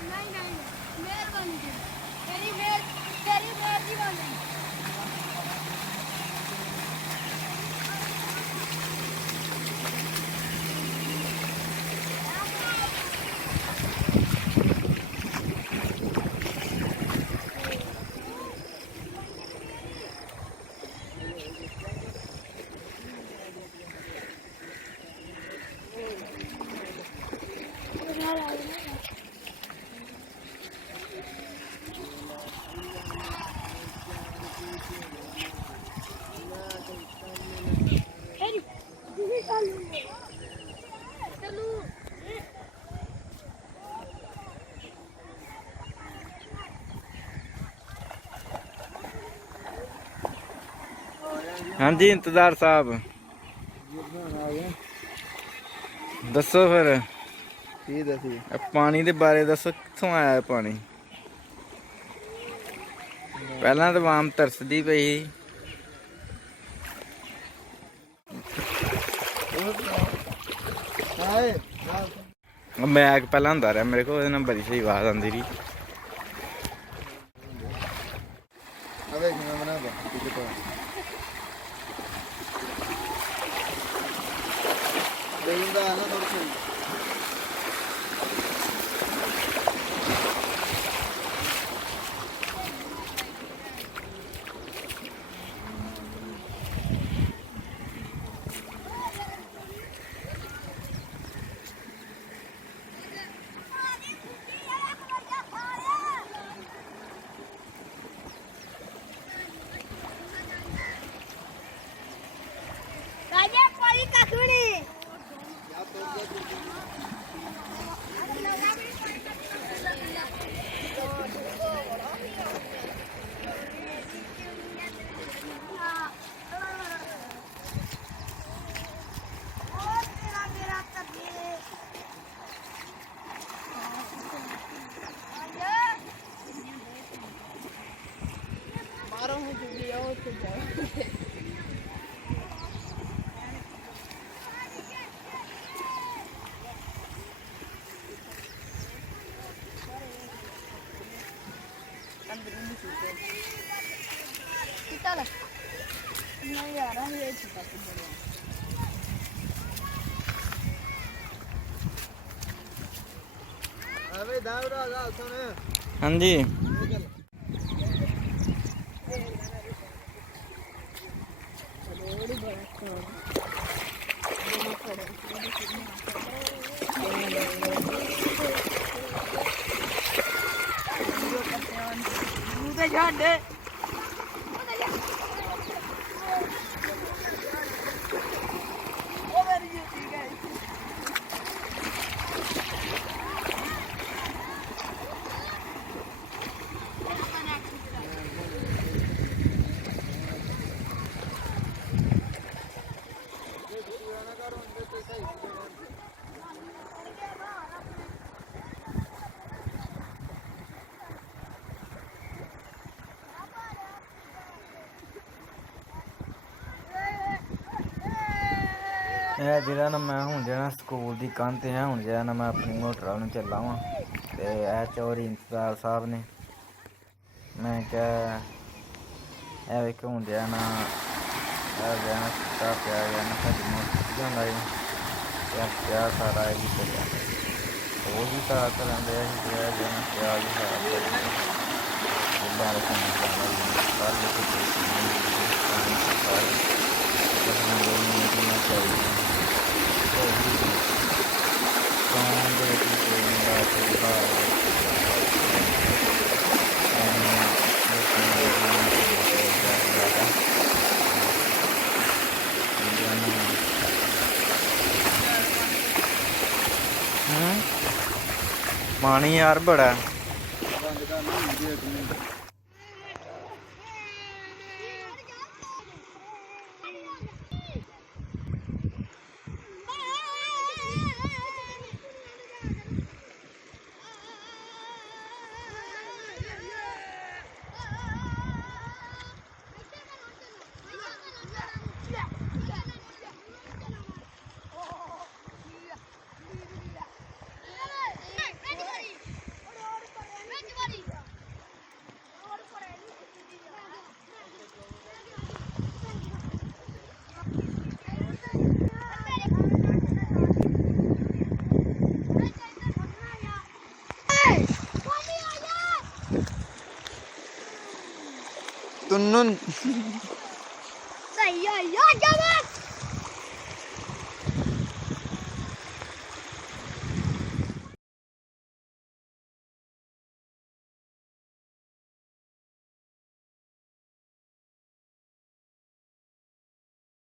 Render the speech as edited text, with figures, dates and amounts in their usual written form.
नहीं नहीं मेहरबानी तेरी मेहरबानी वाली हाँ जी इंतजार साहब दसो फिर पानी दे बारे दसो कित्थों आया पानी पहला तो आम तरसदी पई मैग पहला होंदा रहा मेरे को बड़ी सही आवाज आंदी रही हाँ जी ਇਹ ਜਿਹੜਾ ਨਾ ਮੈਂ ਹੁਣ ਜਿਹੜਾ ਸਕੂਲ ਦੀ ਕੰਧ ਤੇ ਹੈ ਹੁਣ ਜਿਹੜਾ ਨਾ ਮੈਂ ਆਪਣੀ ਮੋਟਰ ਨੂੰ ਚੱਲਾ ਵਾਂ ਤੇ ਇਹ ਚੌਧਰੀ ਇੰਤਜ਼ਾਰ ਸਾਹਿਬ ਨੇ ਮੈਂ ਕਿਹਾ ਇਹ ਵੇਖ ਹੁਣ ਜਿਹੜਾ ਨਾ ਇਹ ਜਿਹੜਾ ਸੁੱਤਾ ਪਿਆ ਗਿਆ ਨਾ ਸਾਡੀ ਮੋਟਰ ਜਾਂਦਾ ਹੈ ਇਹ ਪਿਆ ਸਾਰਾ ਇਹ ਵੀ ਚੱਲਿਆ ਉਹ ਵੀ ਸਾਰਾ ਕਰਨ ਦੇ ਅਸੀਂ ਜਿਹੜਾ ਜਿਹੜਾ ਪਿਆ ਵੀ ਸਾਰਾ ਜਿੱਦਾਂ ਰੱਖਣਾ ਚਾਹੀਦਾ पानी यार बड़ा ਤੁੰਨੂ ਸਹੀ ਆ ਯਾ ਜਮਾ